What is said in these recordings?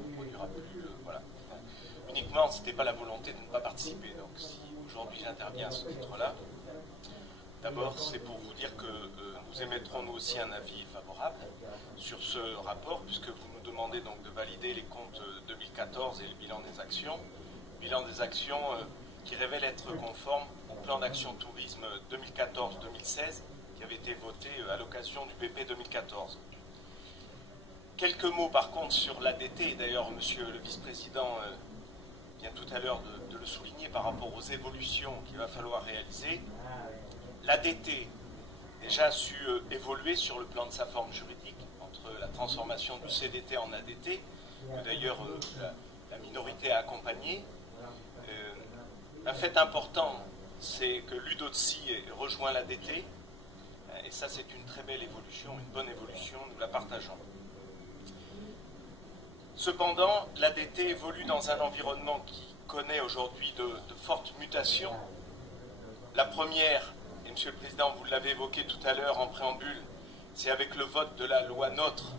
ne produira plus. Voilà. Uniquement, ce n'était pas la volonté de ne pas participer. Donc si aujourd'hui j'interviens à ce titre-là, d'abord c'est pour vous dire que nous émettrons nous aussi un avis favorable sur ce rapport, puisque vous nous demandez donc de valider les comptes 2014 et le bilan des actions. Bilan des actions qui révèle être conforme au plan d'action tourisme 2014-2016 qui avait été voté à l'occasion du BP 2014. Quelques mots par contre sur l'ADT, d'ailleurs monsieur le vice-président vient tout à l'heure de le souligner par rapport aux évolutions qu'il va falloir réaliser. L'ADT déjà a su évoluer sur le plan de sa forme juridique entre la transformation du CDT en ADT, que d'ailleurs la minorité a accompagné. Un fait important, c'est que l'UDOTSI rejoint l'ADT, et ça c'est une très belle évolution, une bonne évolution, nous la partageons. Cependant, l'ADT évolue dans un environnement qui connaît aujourd'hui de fortes mutations. La première, et Monsieur le Président, vous l'avez évoqué tout à l'heure en préambule, c'est avec le vote de la loi NOTRe,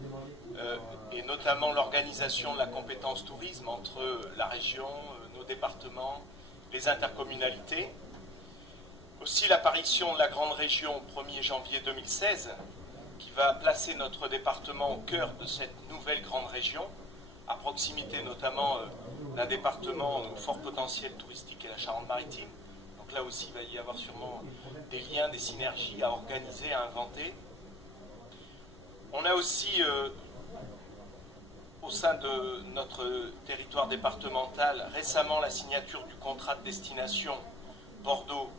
et notamment l'organisation de la compétence tourisme entre la région, nos départements, les intercommunalités. Aussi l'apparition de la grande région au 1er janvier 2016, qui va placer notre département au cœur de cette nouvelle grande région, à proximité notamment d'un département au fort potentiel touristique et la Charente-Maritime. Donc là aussi, il va y avoir sûrement des liens, des synergies à organiser, à inventer. On a aussi, au sein de notre territoire départemental, récemment la signature du contrat de destination Bordeaux,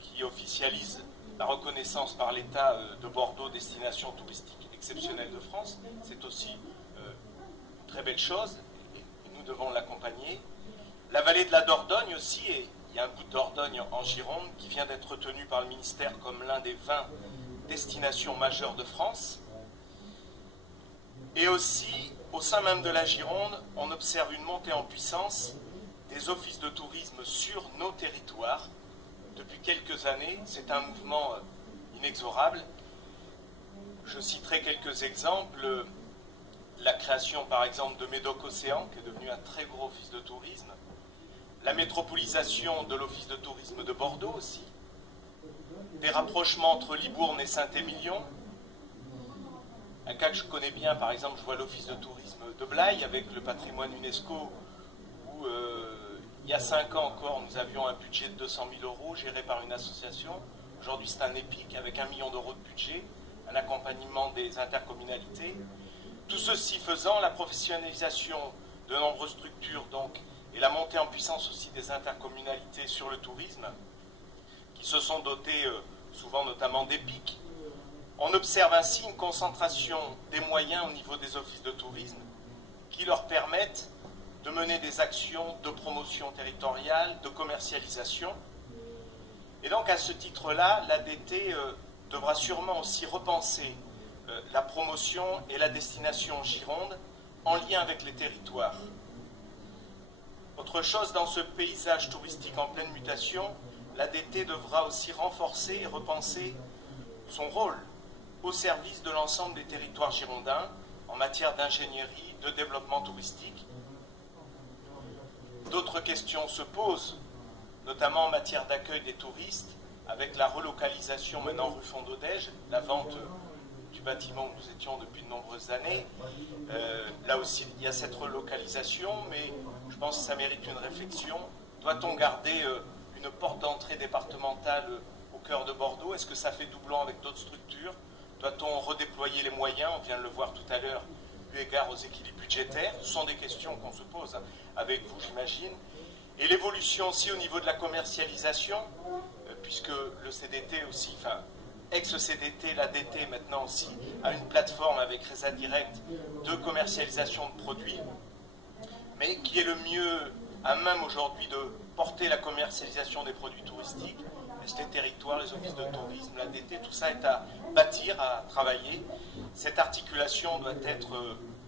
qui officialise la reconnaissance par l'État de Bordeaux destination touristique exceptionnelle de France. C'est aussi une très belle chose, et nous devons l'accompagner. La vallée de la Dordogne aussi, et il y a un bout de Dordogne en Gironde qui vient d'être retenu par le ministère comme l'un des 20 destinations majeures de France. Et aussi, au sein même de la Gironde, on observe une montée en puissance des offices de tourisme sur nos territoires. Depuis quelques années, c'est un mouvement inexorable. Je citerai quelques exemples. La création, par exemple, de Médoc Océan, qui est devenu un très gros office de tourisme. La métropolisation de l'office de tourisme de Bordeaux aussi. Des rapprochements entre Libourne et Saint-Émilion. Un cas que je connais bien, par exemple, je vois l'office de tourisme de Blaye avec le patrimoine UNESCO, où il y a 5 ans encore, nous avions un budget de 200 000 € géré par une association. Aujourd'hui, c'est un EPIC avec 1 million d'euros de budget, un accompagnement des intercommunalités. Tout ceci faisant, la professionnalisation de nombreuses structures donc, et la montée en puissance aussi des intercommunalités sur le tourisme, qui se sont dotées souvent notamment d'EPIC. On observe ainsi une concentration des moyens au niveau des offices de tourisme qui leur permettent de mener des actions de promotion territoriale, de commercialisation. Et donc à ce titre-là, l'ADT devra sûrement aussi repenser la promotion et la destination Gironde en lien avec les territoires. Autre chose, dans ce paysage touristique en pleine mutation, l'ADT devra aussi renforcer et repenser son rôle au service de l'ensemble des territoires girondins en matière d'ingénierie, de développement touristique. D'autres questions se posent, notamment en matière d'accueil des touristes, avec la relocalisation maintenant rue Fondodège, la vente du bâtiment où nous étions depuis de nombreuses années. Là aussi, il y a cette relocalisation, mais je pense que ça mérite une réflexion. Doit-on garder une porte d'entrée départementale au cœur de Bordeaux? Est-ce que ça fait doublon avec d'autres structures? Doit-on redéployer les moyens? On vient de le voir tout à l'heure, eu égard aux équilibres budgétaires. Ce sont des questions qu'on se pose avec vous, j'imagine. Et l'évolution aussi au niveau de la commercialisation, puisque le CDT aussi, enfin, ex-CDT, l'ADT maintenant aussi, a une plateforme avec Resa Direct de commercialisation de produits, mais qui est le mieux à même aujourd'hui de porter la commercialisation des produits touristiques. Les territoires, les offices de tourisme, l'ADT, tout ça est à bâtir, à travailler. Cette articulation doit être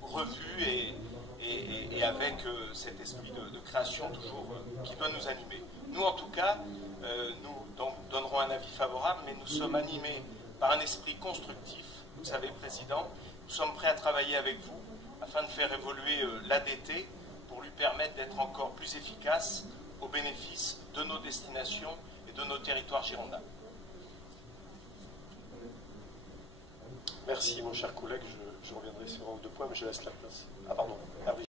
revue et avec cet esprit de création toujours qui doit nous animer. Nous, en tout cas, nous donc, donnerons un avis favorable, mais nous sommes animés par un esprit constructif. Vous savez, Président, nous sommes prêts à travailler avec vous afin de faire évoluer l'ADT pour lui permettre d'être encore plus efficace au bénéfice de nos destinations et de nos territoires girondins. Merci mon cher collègue, je reviendrai sur un ou deux points, mais je laisse la place. Ah pardon, Hervé.